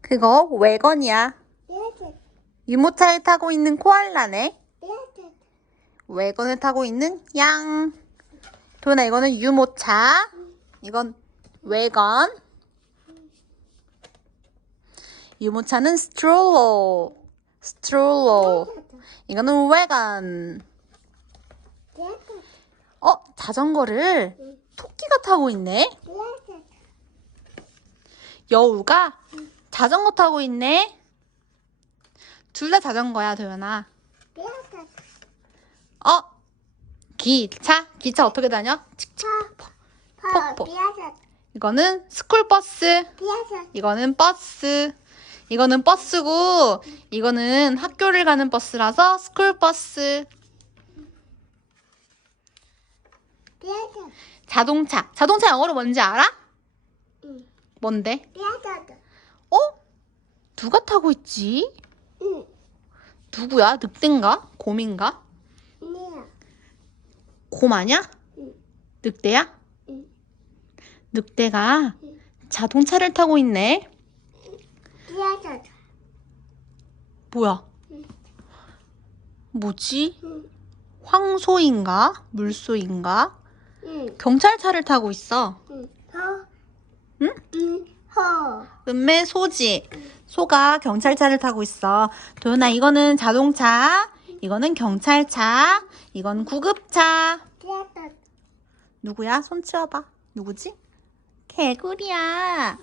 그거 외건이야. 유모차를 타고 있는 코알라네. 외건을 타고 있는 양. 도연아 이거는 유모차. 이건 외건. 유모차는 스트롤러. 스트롤러. 이거는 외건. 어, 자전거를 토끼가 타고 있네. 여우가 자전거 타고 있네. 둘 다 자전거야, 도연아. 어? 기차? 기차 어떻게 다녀? 삐아다. 이거는 스쿨버스. 이거는 버스. 이거는 버스고, 이거는 학교를 가는 버스라서 스쿨버스. 자동차. 자동차 영어로 뭔지 알아? 응. 뭔데? 삐아다. 어? 누가 타고 있지? 응. 누구야? 늑대인가? 곰인가? 니야. 곰? 응. 늑대야? 응. 늑대가 자동차를 타고 있네. 삐아다. 뭐야? 응. 뭐지? 응. 황소인가? 물소인가? 응. 경찰차를 타고 있어. 응. 허. 응? 응. 허. 은매 소지. 소가 경찰차를 타고 있어. 도연아, 이거는 자동차. 이거는 경찰차. 이건 구급차. 누구야? 손 치워봐. 누구지? 개구리야.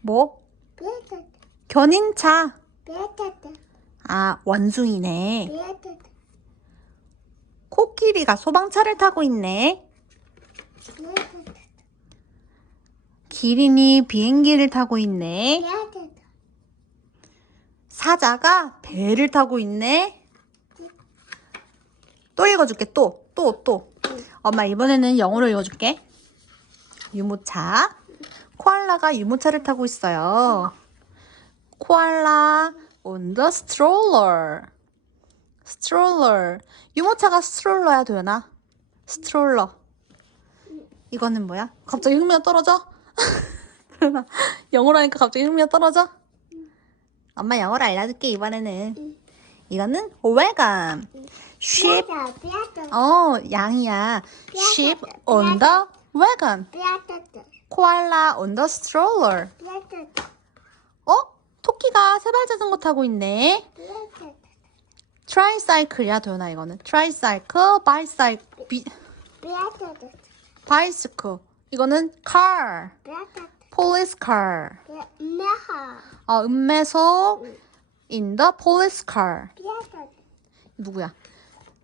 뭐? 견인차. 아, 원숭이네. 코끼리가 소방차를 타고 있네. 기린이 비행기를 타고 있네. 사자가 배를 타고 있네. 또 읽어줄게, 또. 또, 또. 엄마, 이번에는 영어로 읽어줄게. 유모차. 코알라가 유모차를 타고 있어요. 코알라 on the stroller. Stroller. 유모차가 스트롤러야, 도연아. 스트롤러. 이거는 뭐야? 갑자기 흥미가 떨어져? 도연아, 영어로 하니까 갑자기 흥미가 떨어져? 엄마 영어로 알려줄게, 이번에는. 이거는 wagon. sheep. 삐아다. 삐아다. 어, 양이야. sheep on the wagon. koala on the stroller. 어? 토끼가 세발 자전거 타고 있네. 트라이사이클이야, 도연아, 이거는. 트라이사이클, 바이사이클, 비. 바이스클. 이거는 car, police car. 삐아다. 어, 음매소 in the police car. 삐아다. 누구야?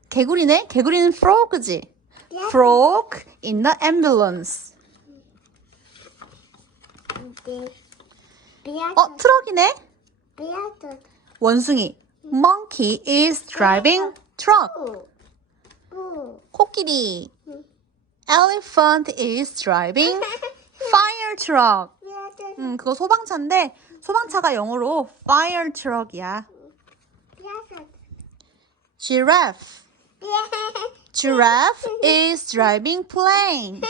개구리네? 개구리는 frog지. frog in the ambulance. 삐아다. 어, 트럭이네? 원숭이. Monkey is driving truck. 코끼리. elephant is driving fire truck. 음, 그거 소방차인데 소방차가 영어로 fire truck이야. giraffe. giraffe is driving plane.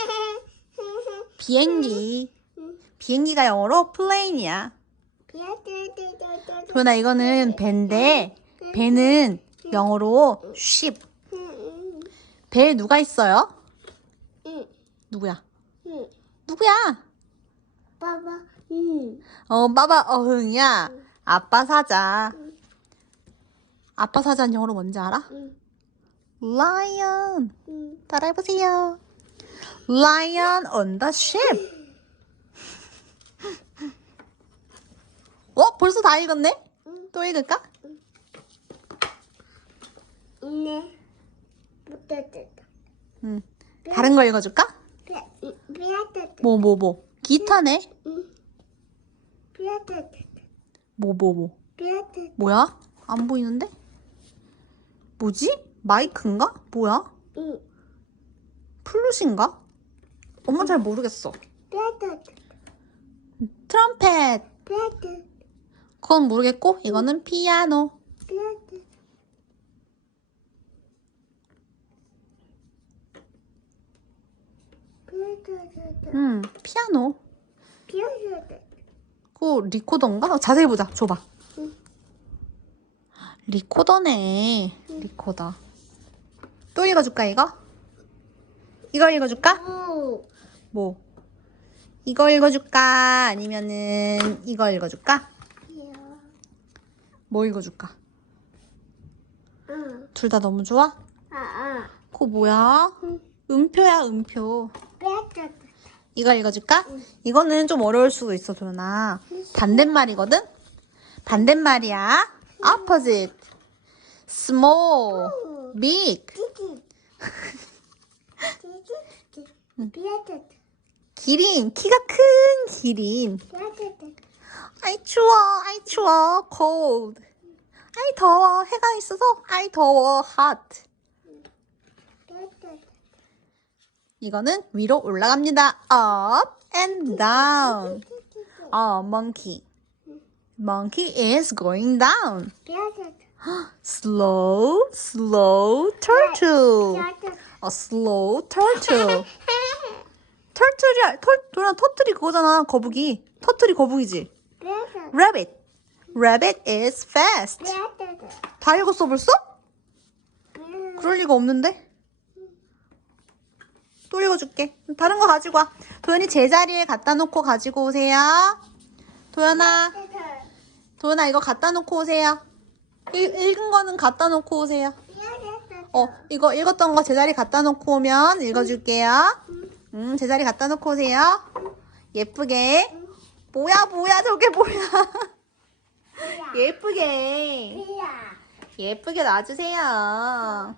비행기. 비행기가 영어로 plane이야. 도연아 이거는 배인데 배는 영어로 ship. 배에 누가 있어요? 응. 누구야? 응. 누구야? 응. 어, 빠바 어흥이야. 아빠 사자. 아빠 사자는 영어로 뭔지 알아? 응. lion. 응. 따라해보세요. lion on the ship. 어? 벌써 다 읽었네? 응. 또 읽을까? 네. 못했다. 응. 다른 거 읽어줄까? 삐아다. 뭐, 뭐, 뭐. 기타네? 응. 삐아다. 뭐, 뭐, 뭐. 뭐야? 안 보이는데? 뭐지? 마이크인가? 뭐야? 응. 플룻인가? 엄마 잘 모르겠어. 삐아다. 트럼펫. 그건 모르겠고, 이거는 피아노. 음, 피아노. 그 리코더인가? 어, 자세히 보자. 줘봐. 응. 리코더네. 리코더. 또 읽어줄까 이거? 이거 읽어줄까? 오. 뭐? 이거 읽어줄까? 아니면은 이거 읽어줄까? 뭐 읽어줄까? 응. 둘 다 너무 좋아? 아, 아. 그거 뭐야? 응. 음표야 음표. 이거 읽어줄까? 이거는 좀 어려울 수도 있어, 도연아. 반대말이거든? 반대말이야. opposite. small, big. 기린, 키가 큰 기린. 아이, 추워, 아이, 추워, cold. 아이, 더워, 해가 있어서, 아이, 더워. 비아테트. 이거는 위로 올라갑니다. up and down. 어, monkey. monkey is going down. slow, slow turtle. A slow turtle. turtle이 털 도나 터틀이 그거잖아. 거북이. 터틀이 거북이지. 비아테트. rabbit. Rabbit is fast. 다 읽었어 벌써? 그럴 리가 없는데. 또 읽어줄게. 다른 거 가지고 와. 도연이 제자리에 갖다 놓고 가지고 오세요. 도연아, 도연아 이거 갖다 놓고 오세요. 읽, 읽은 거는 갖다 놓고 오세요. 어, 이거 읽었던 거 제자리 갖다 놓고 오면 읽어줄게요. 음, 제자리 갖다 놓고 오세요. 예쁘게. 뭐야, 뭐야, 저게 뭐야. 예쁘게. 예쁘게 놔주세요.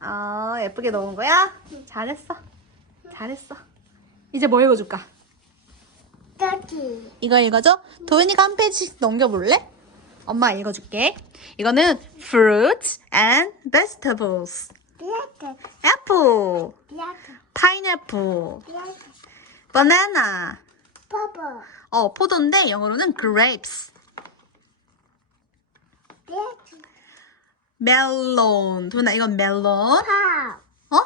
아, 예쁘게 놓은 거야? 잘했어. 잘했어. 이제 뭐 읽어줄까? 이거 읽어줘? 도윤이가 한 페이지 넘겨볼래? 엄마 읽어줄게. 이거는 fruits and vegetables. apple, pineapple, banana. 어, 포도인데 영어로는 grapes. melon. 도윤아 이건 melon. 어?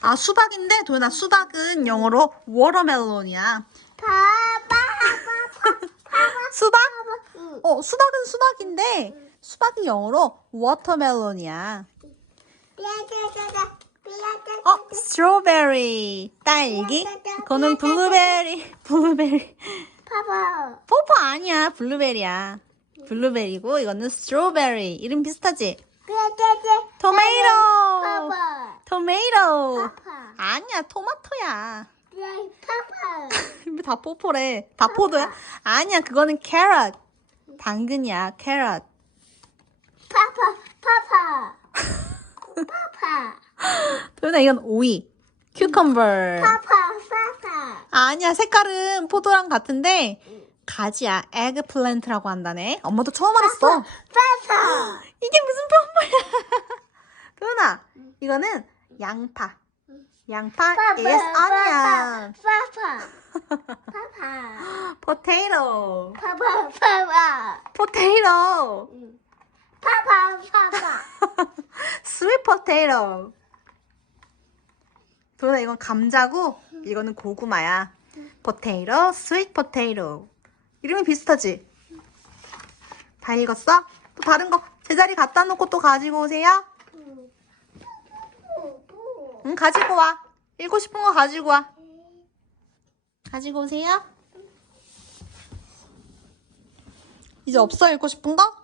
아, 수박인데 도윤아 수박은 영어로 watermelon이야. 수박? 어, 수박은 수박인데 수박이 영어로 watermelon이야. 어, strawberry. 딸기. 그거는 블루베리. 블루베리. 포포 아니야. 블루베리야. 블루베리고 이거는 strawberry. 이름 비슷하지? 토마토. 토마토. 아니야, 토마토야. 다 포포래. 다 포도야? 아니야, 그거는 캐럿. 당근이야, 캐럿. 도연아, 이건 오이. 큐컴버. 아니야, 색깔은 포도랑 같은데 가지야. 에그플랜트라고 한다네. 엄마도 처음 알았어. 이게 무슨 뻔뻔이야. 도연아, 이거는 양파. 양파 is onion. potato. potato. sweet potato. 도연아, 이 건 감자고 이거는 고구마야. potato, sweet potato. 이름이 비슷하지? 다 읽었어? 또 다른 거 제자리 갖다 놓고 또 가지고 오세요. 응, 가지고 와. 읽고 싶은 거 가지고 와. 가지고 오세요. 이제 없어 읽고 싶은 거?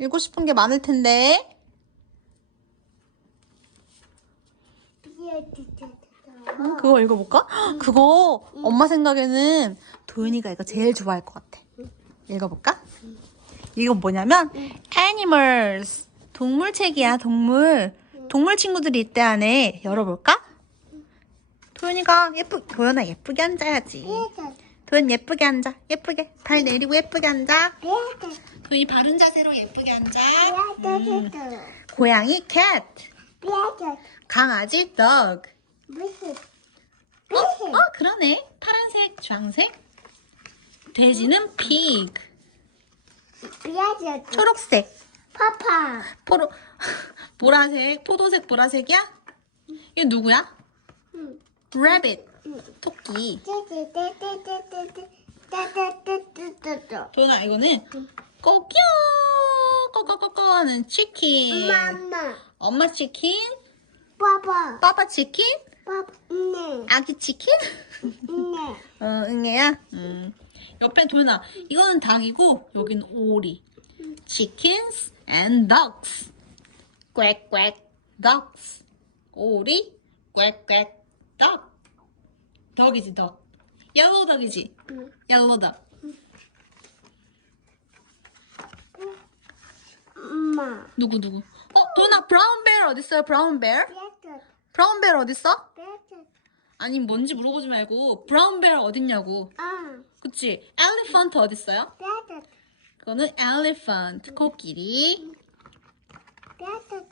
읽고 싶은 게 많을 텐데. 응, 그거 읽어볼까? 헉, 그거 엄마 생각에는 도윤이가 이거 제일 좋아할 것 같아. 읽어볼까? 이건 뭐냐면 animals 동물 책이야 동물 동물 친구들이 있대 안에 열어볼까? 도윤이가 예쁘 도연아 예쁘게 앉아야지. 도연 예쁘게 앉아 예쁘게 발 내리고 예쁘게 앉아. 도윤이 바른 자세로 예쁘게 앉아. 고양이 cat 강아지 dog. 어, 어 그러네 파란색 주황색 돼지는 pig 초록색 파파 포로 보라색, 포도색, 보라색이야? 이게 누구야? 응. rabbit, 응. 토끼. 도나 이거는 꼬끼 꼬꼬꼬꼬 하는 치킨. 엄마 엄마. 엄마 치킨. 빠빠. 빠빠 치킨. 빠빠. 아기 치킨. 응. 어 응애야. 음. 옆에 도나 이거는 닭이고 여긴 오리. Chickens and dogs. 꽥꽥 dogs. 오리 꽥꽥 dog. 덕이지 덕. 옐로우 덕이지. 응. 옐로우 덕. 엄마. 누구 누구? 어 도나 브라운 베어 어디 있어요? 브라운 베어? 떼떼. 브라운 베어 어디 있어? 떼떼. 아니 뭔지 물어보지 말고 브라운 베어 어디 있냐고. 아. 그치? 엘리펀트 있어요? 떼떼. 그거는 엘리펀트 코끼리. 떼떼.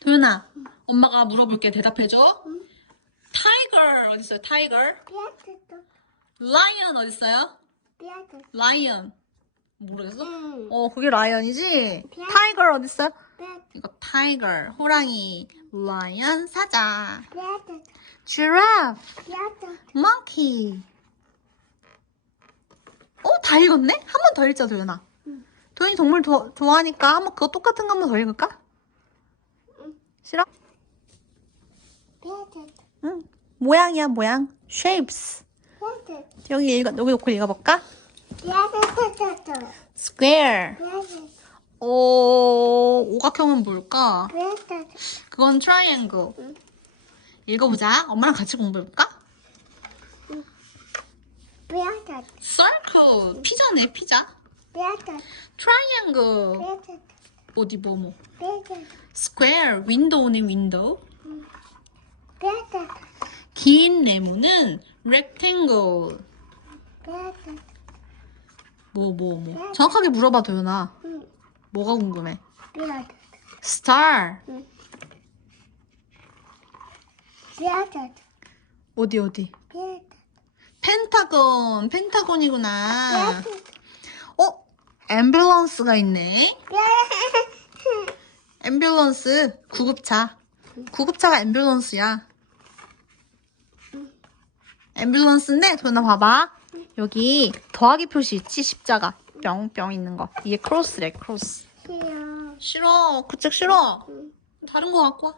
도윤아, 엄마가 물어볼게 대답해줘. 응. 타이거 어디 있어요? 타이거. 라이언 어디 있어요? 떼떼. 라이언. 모르겠어? 응. 어, 그게 라이언이지. 타이거? 떼떼. 이거 타이거, 호랑이, 라이언, 사자, 떼떼. 지라프, 떼떼. monkey. 어, 다 읽었네? 한 번 더 읽자, 도윤아. 응. 도윤이 동물 도- 좋아하니까 한 번 그거 똑같은 거 한 번 더 읽을까? 응. 싫어? 응. 모양이야, 모양. shapes. 여기 읽어, 여기 놓고 읽어볼까? square. 오, 오각형은 뭘까? 그건 triangle. 응. 읽어보자. 엄마랑 같이 공부해볼까? circle. 피자네, 피자. triangle. 어디 뭐 뭐. square. window. 떼떼. 긴 네모는 rectangle. 뭐, 뭐, 뭐. 정확하게 물어봐, 도연아. 응. 뭐가 궁금해? star. 어디, 어디? 펜타곤. 펜타곤이구나. 어? 앰뷸런스가 있네. 앰뷸런스 구급차. 구급차가 앰뷸런스야. 앰뷸런스인데 도연아 봐봐. 여기 더하기 표시 있지 십자가 뿅뿅 있는 거. 이게 크로스래 크로스. 싫어. 싫어. 그책 싫어. 응. 다른 거 갖고 와.